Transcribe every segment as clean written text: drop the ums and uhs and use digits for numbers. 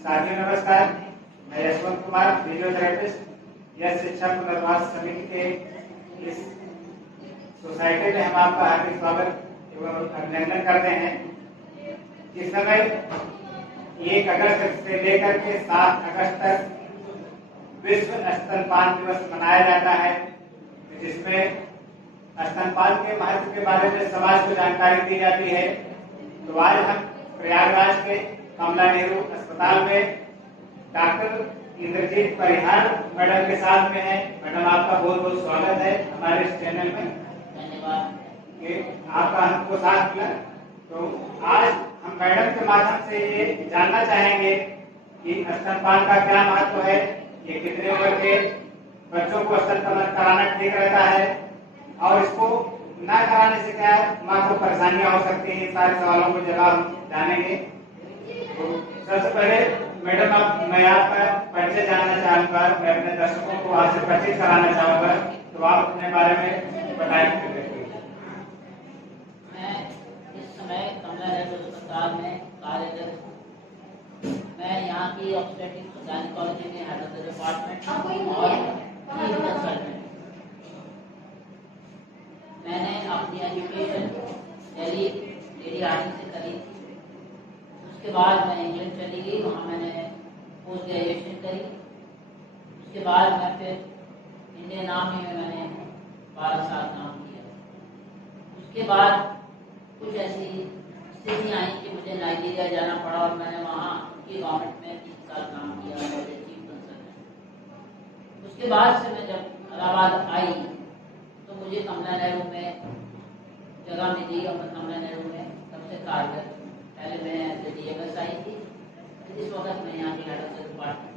साथियों नमस्कार, मैं यशवंत कुमार फिजियोथेरेपिस्ट यश शिक्षा पुनर्वास समिति के इस सोसाइटी में हम आपका हार्दिक स्वागत एवं अभिनंदन करते हैं। इस समय 1 अगस्त से लेकर के 7 अगस्त तक विश्व स्तनपान दिवस मनाया जाता है, जिसमें स्तनपान के महत्व के बारे में समाज को जानकारी दी जाती है। तो आज हम प्रयागराज के कमला नेहरू अस्पताल में डॉक्टर इंद्रजीत परिहार मैडम के साथ में है। मैडम, आपका बहुत बहुत स्वागत है हमारे इस चैनल में। धन्यवाद कि आपका हमको साथ मिला। तो आज हम मैडम के माध्यम से ये जानना चाहेंगे कि स्तनपान का क्या महत्व है, ये कितने उम्र के बच्चों को स्तनपान कराना ठीक रहता है और इसको न कराने से क्या माँ को परेशानियां हो सकती हैं। सारे सवालों को जवाब हम जानेंगे। तो सबसे पहले मैडम, मैं आपका परिचय जानना चाहूंगा। मैं अपने दर्शकों को आपसे परिचित कराना चाहूंगा, तो आप अपने बारे में बताएंगे। मैं इस समय कमला नेहरू अस्पताल में कार्यरत हूँ। मैं यहाँ की ऑब्स्टेट्रिक्स गायनेकोलॉजी में हेड ऑफ द डिपार्टमेंट और चीफ कंसल्टेंट। मैंने अपनी एजुकेशन दिल्ली लेडी हार्डिंग से करी थी। उसके बाद मैं इंग्लैंड चली गई, वहाँ मैंने पोस्ट ग्रेजुएशन करी। उसके बाद मैं फिर इंडियन आर्मी में मैंने 12 साल काम किया। उसके बाद कुछ ऐसी स्थिति आई कि मुझे नाइजीरिया जाना पड़ा और मैंने वहाँ की गवर्नमेंट में 3 साल काम किया और चीफ कंसल्टेंट। उसके बाद से मैं जब इलाहाबाद आई तो मुझे कमला नेहरू में जगह मिली और मैं कमला नेहरू में सबसे कारगर। पहले मैं DMS आई थी, इस वक्त मैं यहाँ की हेड ऑफ द डिपार्टमेंट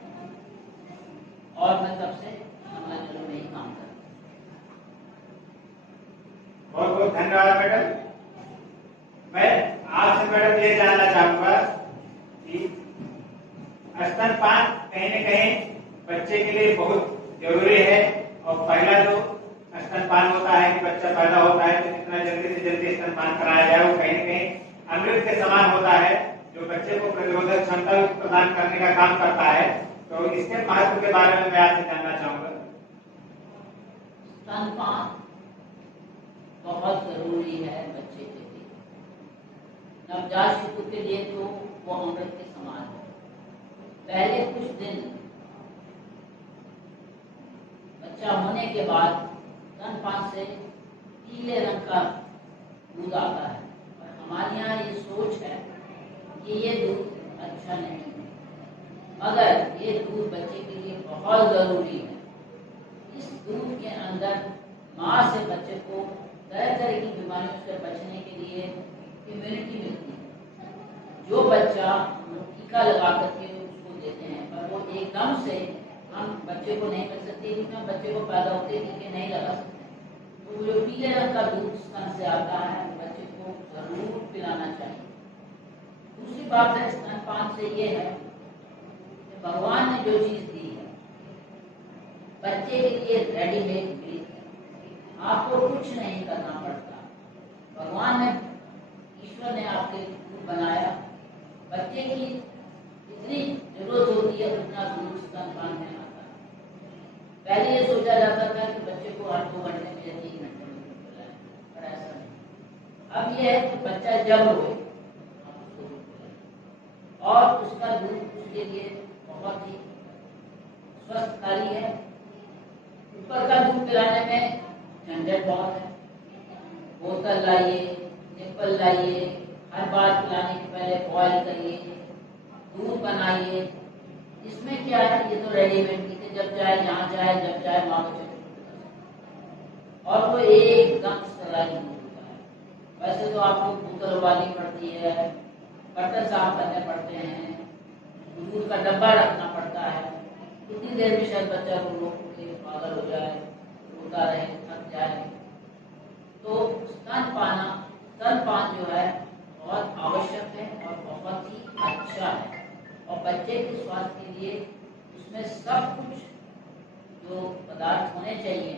और मैं तब से कमला नेहरू में ही काम करता हूँ। बहुत बहुत धन्यवाद मैडम। मैं आपसे मैडम ये जानना चाहूंगा कि स्तनपान कहीं न कहीं बच्चे के लिए बहुत जरूरी है और पहला जो स्तनपान होता है कि बच्चा पैदा होता है तो जितना जल्दी से जल्दी स्तनपान कराया जाए वो कहीं न कहीं अमृत के समान होता है, जो बच्चे को प्रतिरोधक क्षमता प्रदान करने का काम करता है। तो इसके महत्व के बारे में मैं आपसे जानना चाहूंगा। स्तनपान बहुत जरूरी है बच्चे के लिए, नवजात शिशु के लिए तो वो अमृत के समान है। पहले कुछ दिन बच्चा होने के बाद स्तनपान से पीले रंग का दूध आता है और हमारे यहाँ ये सोच है कि ये दूध अच्छा नहीं है, मगर ये दूध बच्चे के लिए बहुत जरूरी है। इस दूध के अंदर माँ से बच्चे को तरह तरह की बीमारियों से बचने के लिए इम्यूनिटी मिलती है। जो बच्चा हम टीका लगा करके उसको देते हैं पर वो एकदम से हम बच्चे को नहीं कर सकते, क्योंकि हम बच्चे को पैदा होते टीके नहीं लगा सकते। तो जो पीले रंग का दूध स्तन से आता है बच्चे को जरूर पिलाना चाहिए। दूसरी बात है स्तनपान से ये है कि भगवान ने जो चीज दी है बच्चे के लिए रेडीमेड मिली है, आपको कुछ नहीं करना पड़ता। भगवान ने, ईश्वर ने आपके दूध बनाया, बच्चे की जितनी जरूरत होती है उतना दूध स्तनपान में आता है। पहले ये सोचा जाता था कि बच्चे को हर 2 घंटे में या 3 घंटे में दूध पिलाएं, पर ऐसा नहीं। अब ये है कि बच्चा जब रोए आप उसको दूध पिलाएं और उसका दूध उसके लिए बहुत ही स्वस्थकारी है। ऊपर का दूध पिलाने में झंझट बहुत है, बोतल लाइए, निप्पल लाइए, हर बार पिलाने के पहले बॉयल करिए, दूध बनाइए। इसमें क्या है, ये तो रेडीमेड की थी, जब चाहे जहाँ चाहे जब चाहे माँ बच्चे को और वो एकदम स्टरलाइज दूध होता है। वैसे तो आपको बोतल उबालनी पड़ती है, बर्तन साफ करने पड़ते हैं, दूध का डब्बा रखना पड़ता है। कितनी देर में शायद बच्चा रो के पागल हो जाए, रोता रहे, थक जाए। तो स्तनपान जो है बहुत आवश्यक है और बहुत ही अच्छा है और बच्चे के स्वास्थ्य के लिए उसमें सब कुछ जो पदार्थ होने चाहिए,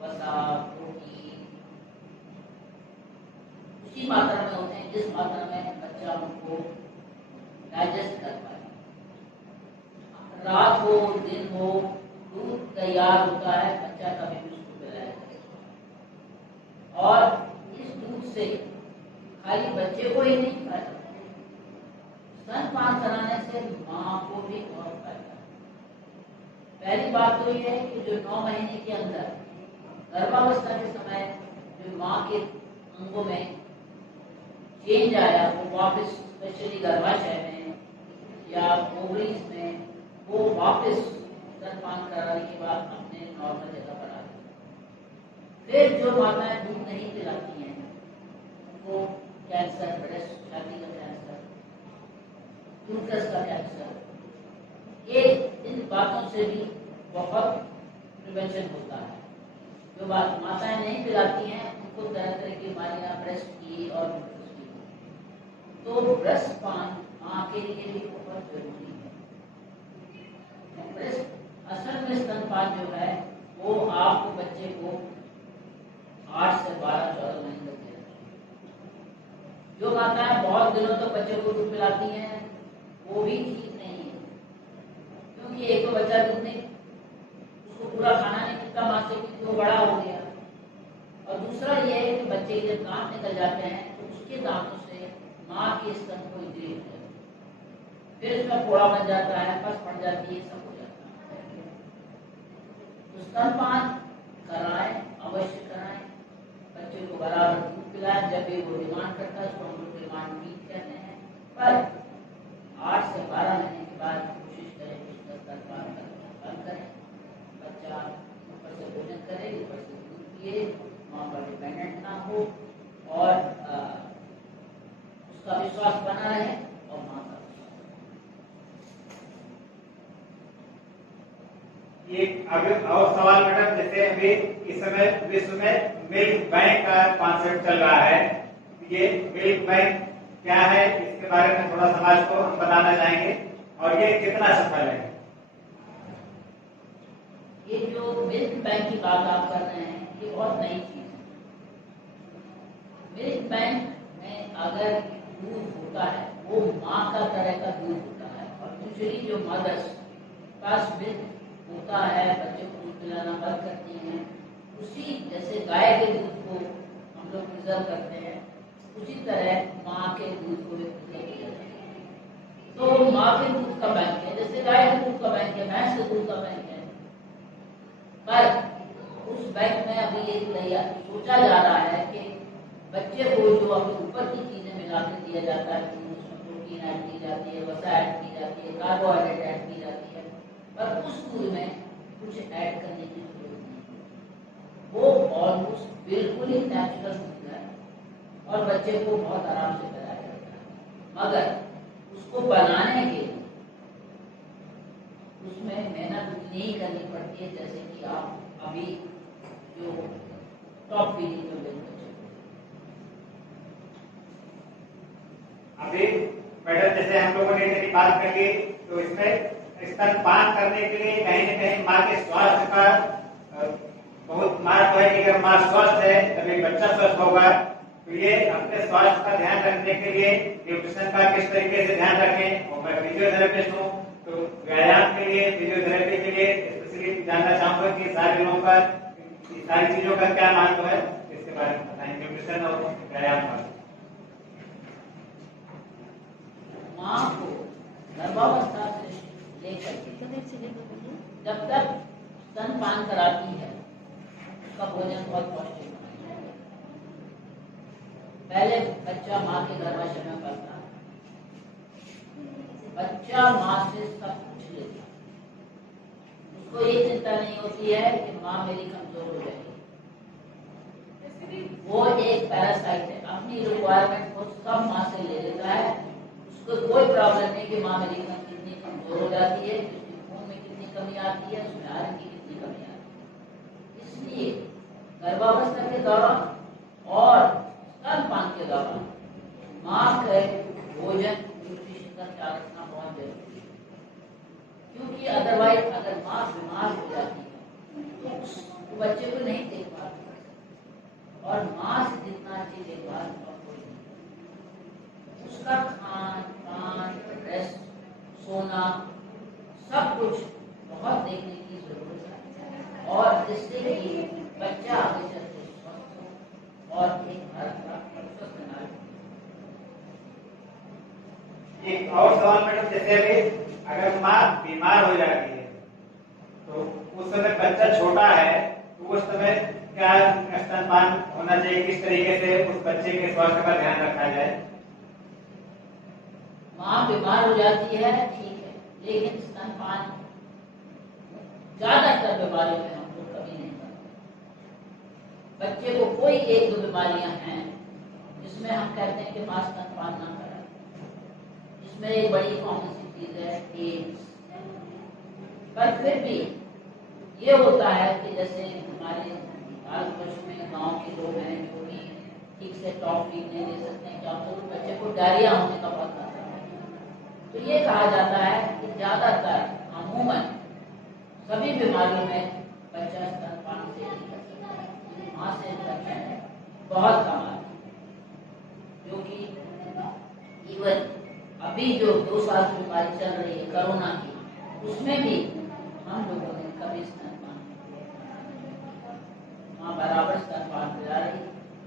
वसा, प्रोटीन, उसी मात्रा में होते हैं जिस मात्रा में बच्चा उनको डाइजेस्ट कर पाए। रात हो दिन हो, दूध तैयार होता है, बच्चा कभी भी उसको पिलाया जाए। और इस दूध से खाली बच्चे को ही नहीं फायदा, स्तनपान कराने से माँ को भी बहुत फायदा है। पहली बात तो यह है कि जो 9 महीने के अंदर गर्भावस्था के समय जो माँ के अंगों में चेंज आया, वो वापस स्पेशली गर्भाशय में या ओवरीज में वो वापस स्तनपान कराने के बाद अपने नॉर्मल जगह पर आ जाए। फिर जो माताएं दूध नहीं पिलाती हैं उनको कैंसर, ब्रेस्ट छाती का कैंसर, यूट्रस का कैंसर, ये इन बातों से भी बहुत प्रिवेंशन होता है। जो बात माताएं नहीं पिलाती हैं उनको तरह तरह की बीमारियां ब्रेस्ट की और यूट्रस की, तो ब्रेस्ट पान माँ के लिए भी बहुत जरूरी है। ब्रेस्ट असल में स्तनपान जो है वो आपको बच्चे को 8 से 12-14 महीने तक देना चाहिए। जो माताएं बहुत दिनों तक बच्चे को दूध पिलाती हैं वो भी ठीक नहीं है, क्योंकि एक तो बच्चा दूध नहीं, उसको पूरा खाना नहीं मिलता माँ से क्योंकि वो बड़ा हो गया, और दूसरा ये है कि बच्चे के जब दांत निकल जाते हैं तो उसके दांतों से माँ के स्तन को इंजरी हो जाती है, फिर उसमें फोड़ा बन जाता है, पस पड़ जाती है, सब हो जाता है। तो स्तनपान कराएं, अवश्य कराएं, बच्चे को बराबर दूध पिलाएं, जब भी वो डिमांड करता है उसको हम लोग डिमांड मीट कहते हैं, पर 8 से 12 महीने के बाद कोशिश करें कि उसका स्तनपान बंद करें, बच्चा ऊपर से भोजन करे, ऊपर से दूध पिए, माँ पर डिपेंडेंट ना हो, और उसका विश्वास बना रहे और माँ का ये अभी और सवाल मैडम, जैसे अभी इस समय विश्व में मिल्क बैंक का कॉन्सेप्ट चल रहा है, ये मिल्क बैंक क्या है, इसके बारे में थोड़ा समाज को हम बताना चाहेंगे और ये कितना सफल है। ये जो मिल्क बैंक की बात आप कर रहे हैं ये बहुत नई चीज है। मिल्क बैंक में अगर दूध होता है वो माँ का तरह का दूध होता है, और यूजुअली जो मदर्स पास मिल्क होता है बच्चे को दूध पिलाना बंद करती हैं, उसी जैसे गाय के दूध को हम लोग प्रिजर्व करते हैं उसी तरह माँ के दूध को भी प्रिजर्व किया जाता है। तो माँ के दूध का बैंक है, जैसे गाय के दूध का बैंक है, भैंस के दूध का बैंक है, पर उस बैंक में अभी ये तैयार सोचा जा रहा है कि बच्चे को जो अभी ऊपर की चीजें मिला के दिया जाता है, उसमें प्रोटीन ऐड की जाती है, वसा ऐड की जाती है, कार्बोहाइड्रेट ऐड की जाती है, पर उस दूध में कुछ ऐड करने की जरूरत नहीं, वो ऑलमोस्ट बिल्कुल ही नेचुरल दूध है और बच्चे को बहुत आराम से पिलाया जाता है। मगर उसको बनाने के उसमें मेहनत उतनी ही करनी पड़ती है जैसे कि आप अभी जो टॉप फीडिंग में मिल्क अभी मैडम जैसे हम लोगों ने तेरी बात कर ली, तो इसमें स्तनपान करने के लिए कहीं न कहीं माँ के स्वास्थ्य का बहुत महत्व है कि अगर माँ स्वस्थ है तभी बच्चा स्वस्थ होगा। तो ये अपने स्वास्थ्य का ध्यान रखने के लिए न्यूट्रिशन का किस तरीके से ध्यान रखें, और मैं फिजियोथेरेपिस्ट हूँ तो व्यायाम के लिए, फिजियोथेरेपी के लिए स्पेशली जानना चाहूंगा कि सारे लोगों का सारी चीजों का क्या महत्व है, इसके बारे में बताएं, न्यूट्रिशन और व्यायाम का। माँ को गर्भावस्था से लेकर जब तक स्तनपान कराती है उसका भोजन बहुत पौष्टिक होना चाहिए। पहले बच्चा माँ के गर्भाशय में पलता है, बच्चा माँ से सब कुछ लेता है, उसको ये चिंता नहीं होती है कि माँ मेरी कमजोर हो जाएगी। वो एक पैरासाइट है, अपनी रिक्वायरमेंट को सब माँ से ले लेता है, उसको कोई प्रॉब्लम नहीं कि माँ मेरी कितनी कमजोर हो जाती है, उसके खून में कितनी कमी आती है, उसमें आयरन की कितनी कमी आती है। इसलिए गर्भावस्था के दौरान और स्तनपान के दौरान माँ के भोजन न्यूट्रिशन का ख्याल रखना बहुत जरूरी है, क्योंकि अदरवाइज अगर माँ बीमार हो जाती है तो उस बच्चे को नहीं देख पाती, और माँ से जितना अच्छी देखभाल कोई नहीं। उसका खान पान, रेस्ट, सोना सब कुछ एक और सवाल मैडम, जैसे अभी अगर माँ बीमार हो जाती है तो उस समय बच्चा छोटा है तो उस समय क्या स्तनपान होना चाहिए, किस तरीके से उस बच्चे के स्वास्थ्य का ध्यान रखा जाए? माँ बीमार हो जाती है ठीक है, लेकिन स्तनपान ज्यादातर बीमारियों में हम लोग कभी नहीं करते। बच्चे को कोई एक दो बीमारियां हैं जिसमें हम कहते हैं कि माँ स्तनपान ना करें। इसमें एक बड़ी कॉमन सी चीज है एड्स। पर फिर भी ये होता है कि जैसे हमारे भारतवर्ष में गांव के लोग हैं जो कि ठीक से टॉप फीड नहीं दे सकते हैं, क्या तो बच्चे को डायरिया होने का बहुत खतरा है। तो ये कहा जाता है कि ज्यादातर अमूमन सभी बीमारियों में बच्चा स्तनपान से ही कर सकता है। माँ से बच्चा है बहुत कम आती है, जो कि इवन अभी जो 2 साल की बीमारी चल रही है कोरोना की, उसमें भी हम लोगों ने कभी स्तनपान माँ बराबर स्तनपान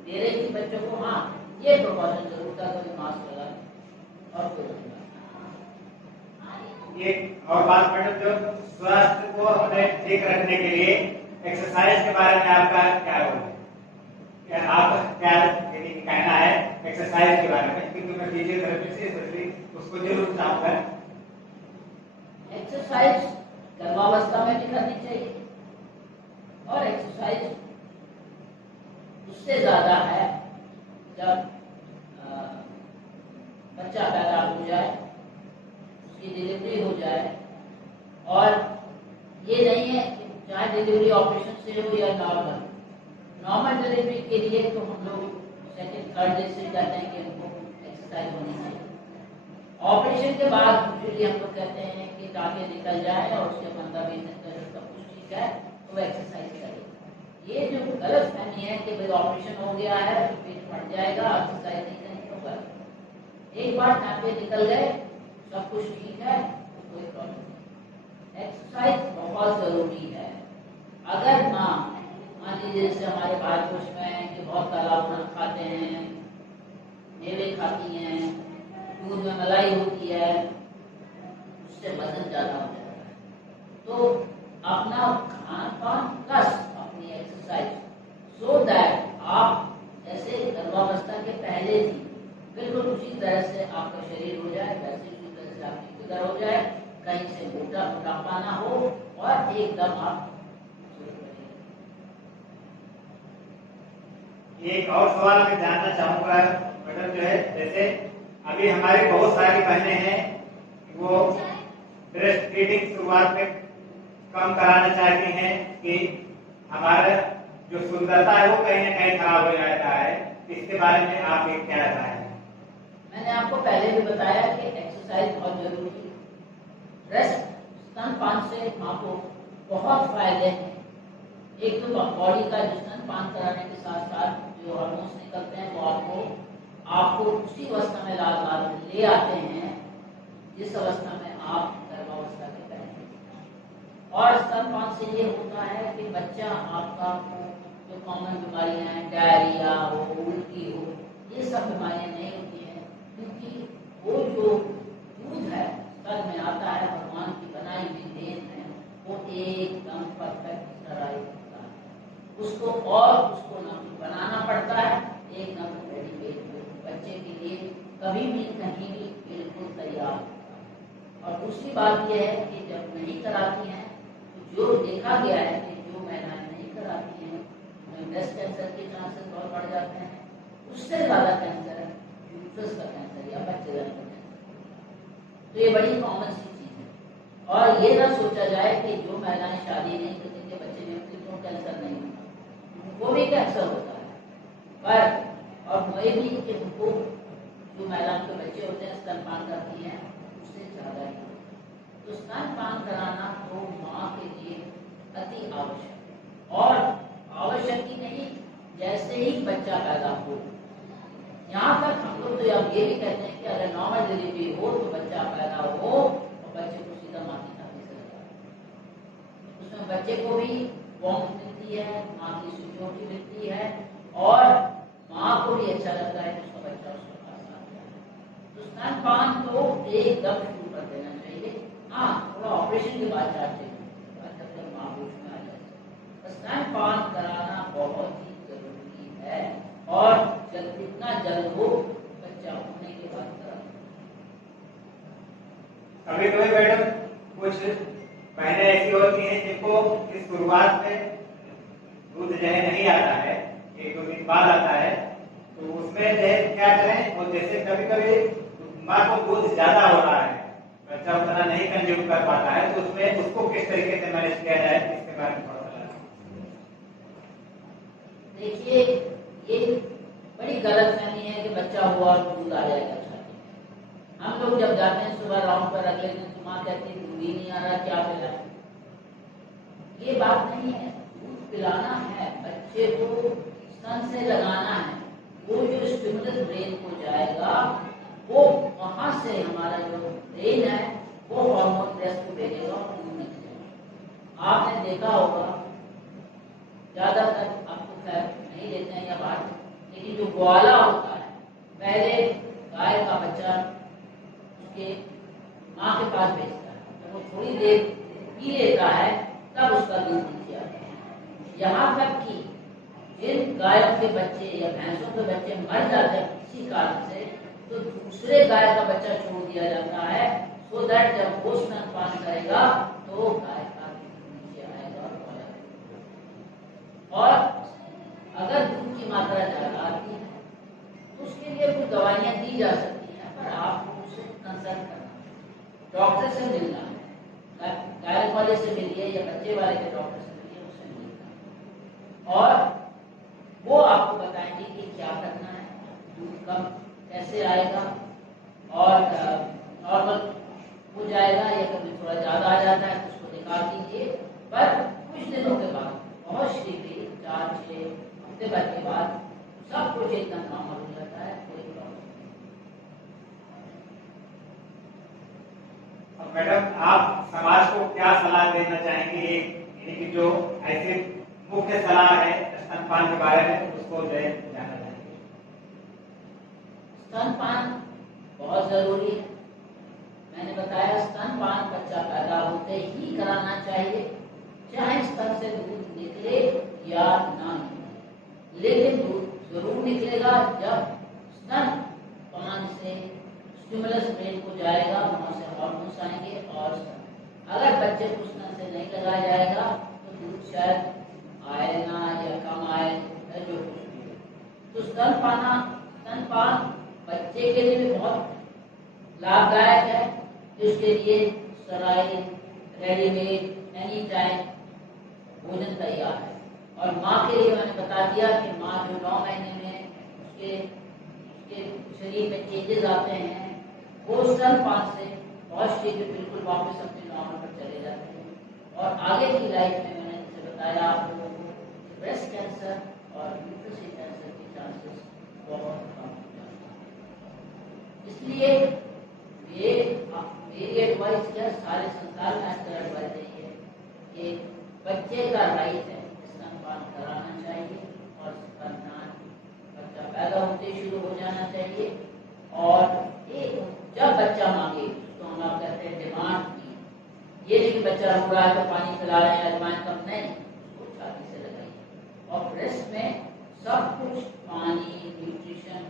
दे रही थी बच्चों को। हाँ, ये प्रिकॉशन जरूर था, कभी मास्क लगा और कोई एक और बात मैडम, जो स्वास्थ्य को अपने ठीक रखने के लिए एक्सरसाइज के बारे में आपका क्या रोल है? क्या आप क्या कहना है एक्सरसाइज के बारे में, क्योंकि मैं फिजियोथेरेपी से इसलिए उसको जरूर चाहूंगा। एक्सरसाइज गर्भावस्था में भी करनी चाहिए और एक्सरसाइज उससे ज्यादा है जब बच्चा पैदा हो जाए, उसकी डिलीवरी हो जाए। और ये नहीं है कि चाहे डिलीवरी ऑपरेशन से हो या नॉर्मल डिलीवरी के लिए तो हम लोग सेकंड थर्ड डे से कहते हैं कि हमको एक्सरसाइज होनी चाहिए। ऑपरेशन के बाद यूजुअली हम लोग कहते हैं कि टाँके निकल जाए और उसके 15-20 दिन तक सब कुछ ठीक है तो वो एक्सरसाइज करे। ये जो गलत फहमी है कि भाई ऑपरेशन हो गया है तो पेट फट जाएगा, एक्सरसाइज नहीं करनी होगा। एक बार टाँके निकल गए, सब कुछ ठीक है, तो कोई प्रॉब्लम नहीं। एक्सरसाइज बहुत जरूरी है। अगर मान लीजिए जैसे हमारे भारतवर्ष में है कि बहुत तालाब खाते हैं, मेवे खाती हैं, दूध में मलाई होती है, उससे वजन ज्यादा हो जाता है। तो अपना खान पान प्लस अपनी एक्सरसाइज, सो दैट आप जैसे गर्भावस्था के पहले थी बिल्कुल उसी तरह से आपका शरीर हो जाए, वैसे उसी तरह से आपकी फिगर हो जाए, कहीं से मोटापा ना हो और एकदम आप। एक और सवाल मैं जानना चाहूंगा मैडम, जो है जैसे अभी हमारी बहुत सारी बहनें हैं वो ब्रेस्ट फीडिंग शुरुआत में कम कराना चाहती हैं कि हमारा जो सुंदरता है वो कहीं ना कहीं खराब हो जाता है, इसके बारे में आप क्या राय है? मैंने आपको पहले भी बताया कि एक्सरसाइज बहुत जरूरी है। ब्रेस्ट स्तनपान से आपको बहुत फायदे हैं। एक तो बॉडी का स्तनपान कराने के साथ साथ जो हार्मोन्स निकलते हैं वो आपको उसी अवस्था में ले आते हैं जिस अवस्था में आप गर्भावस्था के पहले। और स्तनपान से ये होता है कि बच्चा आपका जो कॉमन बीमारियां हैं, डायरिया हो, उल्टी हो, ये सब बीमारियां नहीं होती हैं, क्योंकि वो जो दूध है स्तन में आता है, भगवान की बनाई हुई देन है, वो एकदम परफेक्ट सराई होता है। उसको ना बनाना पड़ता है, एकदम रेडीमेड बच्चे के लिए कभी भी कहीं भी बिल्कुल तैयार होता है। और दूसरी बात यह है कि जब नहीं कराती हैं तो जो देखा गया है कि जो महिलाएं नहीं कराती हैं उन्हें ब्रेस्ट कैंसर के चांसेस बहुत बढ़ जाते हैं। उससे ज्यादा कैंसर है यूट्रस का कैंसर या बच्चेदानी का कैंसर। तो ये बड़ी कॉमन सी चीज है। और ये ना सोचा जाए कि जो महिलाएं शादी नहीं करती के बच्चे नहीं होते तो कैंसर नहीं होता, वो भी कैंसर होता है। पर और वही भी कि उनको जो महिलाओं के बच्चे होते हैं स्तनपान करती हैं उससे ज्यादा ही होता है। तो स्तनपान कराना तो माँ के लिए अति आवश्यक और आवश्यक ही नहीं, जैसे ही बच्चा पैदा हो। यहाँ तक हम लोग तो अब ये भी कहते हैं कि अगर नॉर्मल डिलीवरी हो तो बच्चा पैदा हो और बच्चे को सीधा माँ की छाती से लगा, उसमें बच्चे को भी वार्मथ मिलती है, माँ की सिक्योरिटी मिलती है और माँ को भी अच्छा लगता है कि उसका बच्चा उसके पास आ गया है। तो स्तनपान तो एकदम शुरू कर देना चाहिए। हाँ, थोड़ा ऑपरेशन के बाद चाहते हैं जब तक माँ होश में आ जाए। स्तनपान कराना बहुत ही जरूरी है और जितना जल्द हो बच्चा होने के बाद कराना। कभी कभी मैडम कुछ बहनें ऐसी होती हैं जिनको इस शुरुआत में दूध जो है नहीं आता है, 1-2 दिन बाद आता है, तो उसमें जो है क्या करें। और जैसे कभी कभी माँ को दूध ज्यादा हो रहा है, बच्चा उतना नहीं कंज्यूम कर पाता है, तो उसमें उसको किस तरीके से मैनेज किया जाए, इसके बारे में थोड़ा सा देखिए, ये बड़ी गलतफहमी है कि बच्चा हुआ और दूध आ जाएगा छाती में। हम लोग जब जाते हैं सुबह राउंड पर, अगले दिन तो माँ कहती है दूध ही नहीं आ रहा, क्या पिलाएं? ये बात नहीं है। दूध पिलाना है, बच्चे को स्तन से लगाना है। वो जो स्टिमुलस ब्रेन को जाएगा, वो वहां से हमारा जो ब्रेन है वो हार्मोन ब्रेस्ट को भेजेगा और दूध निकलेगा। आपने देखा होगा, ज्यादातर आपको खैर नहीं देते हैं या बाहर, लेकिन जो ग्वाला होता है, पहले गाय का बच्चा उसके माँ के पास भेजता है, जब वो थोड़ी देर पी लेता है तब उसका दूध नीचे आता है। यहाँ तक कि जिन गायों के बच्चे या भैंसों के बच्चे मर जाते हैं किसी कारण से, तो दूसरे गाय का बच्चा छोड़ दिया जाता है, सो दैट जब वो स्तनपान करेगा तो गाय का दूध नीचे आएगा। और अगर दूध की मात्रा ज्यादा आती है तो उसके लिए कुछ दवाइयाँ दी जा सकती हैं, पर आपको उससे कंसल्ट करना, डॉक्टर से मिलना है, गाय वाले से मिलिए या बच्चे वाले के डॉक्टर से मिलिए, उससे मिलना। और वो आपको बताएंगे कि क्या करना है, दूध कम कैसे आएगा, और नॉर्मल हो जाएगा या कभी थोड़ा ज़्यादा आ जाता है तो उसको निकाल दीजिए। पर कुछ दिनों के बाद, बहुत शीघ्र 4-6 हफ्ते भर के बाद सब कुछ एकदम नॉर्मल हो जाता है, कोई प्रॉब्लम नहीं। अब मैडम आप समाज को क्या सलाह देना चाहेंगे, यानी कि जो ऐसे मुख्य सलाह है स्तनपान के बारे में, उसको जो है जानना चाहिए। स्तनपान बहुत जरूरी है। मैंने बताया स्तनपान बच्चा पैदा होते ही कराना चाहिए, चाहे स्तन से दूध निकले या ना निकले, लेकिन दूध जरूर निकलेगा जब स्तनपान से स्टिमुलस ब्रेन को जाएगा, वहां से हार्मोन्स आएंगे। और अगर बच्चे को स्तन से नहीं लगाया जाएगा तो दूध शायद आए ना या कम आए या जो कुछ भी। तो स्तनपान बच्चे के लिए भी बहुत लाभदायक है। इसके लिए सराइन, रेडीमेड, एनी टाइम भोजन तैयार है। और माँ के लिए मैंने बता दिया कि माँ जो 9 महीने में उसके शरीर में चेंजेस आते हैं, वो स्तनपान से बहुत शीघ्र बिल्कुल वापस अपने नॉर्मल पर चले जाते हैं। और आगे की लाइफ में मैंने जैसे बताया आप लोगों को, ब्रेस्ट कैंसर और यूट्रस कैंसर के चांसेस बहुत कम हो जाते हैं। इसलिए मेरी एडवाइस है, सारे संसार में आजकल एडवाइस यही है कि बच्चे का राइट है, स्तनपान कराना चाहिए और बच्चा पैदा होते शुरू हो जाना चाहिए। और जब बच्चा मांगे तो हम आप कहते हैं डिमांड की, ये नहीं कि बच्चा रो रहा है तो पानी पिला रहे हैं, अजवाइन कम नहीं, उसको छाती से लगाइए। और ब्रेस्ट में सब कुछ, पानी, न्यूट्रिशन,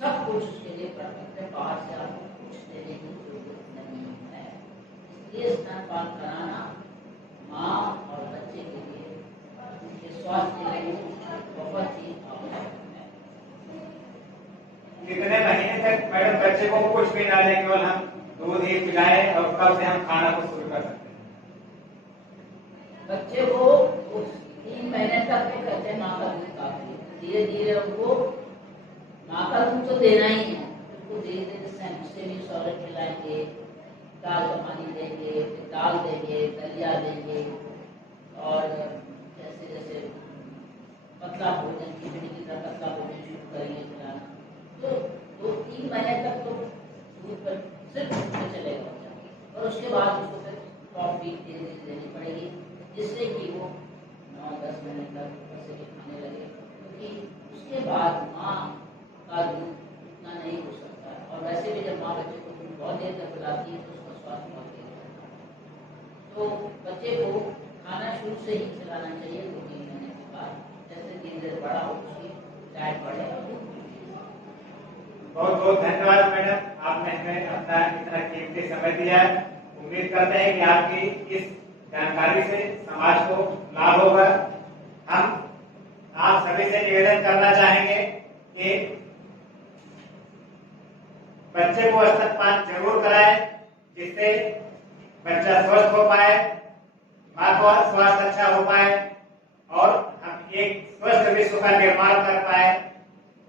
सब कुछ उसके लिए परफेक्ट है, बाहर से आपको कुछ देने की जरूरत नहीं है। इसलिए स्तनपान कराना माँ और बच्चे के लिए, उनके स्वास्थ्य के लिए बहुत ही आवश्यक है। कितने महीने तक मैडम बच्चे को कुछ भी ना दें, केवल हम दूध ही पिलाएं, और कब से हम खाना को शुरू कर सकते हैं? बच्चे को 3 महीने तक भी कहते हैं माँ का दूध काफी, धीरे धीरे उनको माँ का दूध तो देना ही है, उनको धीरे धीरे सेमी सॉलिड खिलाएंगे, दाल का पानी देंगे, दाल देंगे, दलिया देंगे, और जैसे जैसे पतला भोजन, खिचड़ी की तरह पतला भोजन शुरू करेंगे खिलाना, तो 2-3 महीने तक तो दूध पर सिर्फ दूध पे चलेगा बच्चा। और उसके बाद उसको फिर कॉफी धीरे धीरे देनी पड़ेगी, जिससे कि वो 9-10 महीने तक वैसे भी खाने लगे, क्योंकि उसके बाद माँ का दूध इतना नहीं हो सकता। और वैसे भी जब माँ माँ बच्चे को बहुत देर तक पिलाती है तो उसका स्वास्थ्य बहुत देर रहता है। तो बच्चे को खाना शुरू से ही खिलाना चाहिए 2-3 महीने के बाद, जैसे धीरे धीरे बड़ा हो उसकी डाइट बढ़े। बहुत बहुत धन्यवाद मैडम, आपने हमें अपना इतना कीमती समय दिया है। उम्मीद करते हैं कि आपकी इस जानकारी से समाज को लाभ होगा। हम आप सभी से निवेदन करना चाहेंगे कि बच्चे को स्तनपान जरूर कराएं, जिससे बच्चा स्वस्थ हो पाए, माँ का स्वास्थ्य अच्छा हो पाए और हम एक स्वस्थ विश्व का निर्माण कर पाए।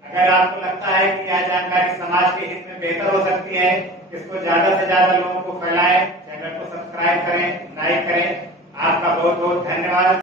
अगर आपको लगता है कि यह जानकारी समाज के हित में बेहतर हो सकती है, इसको ज्यादा से ज्यादा लोगों को फैलाएं, चैनल को सब्सक्राइब करें, लाइक करें। आपका बहुत बहुत धन्यवाद।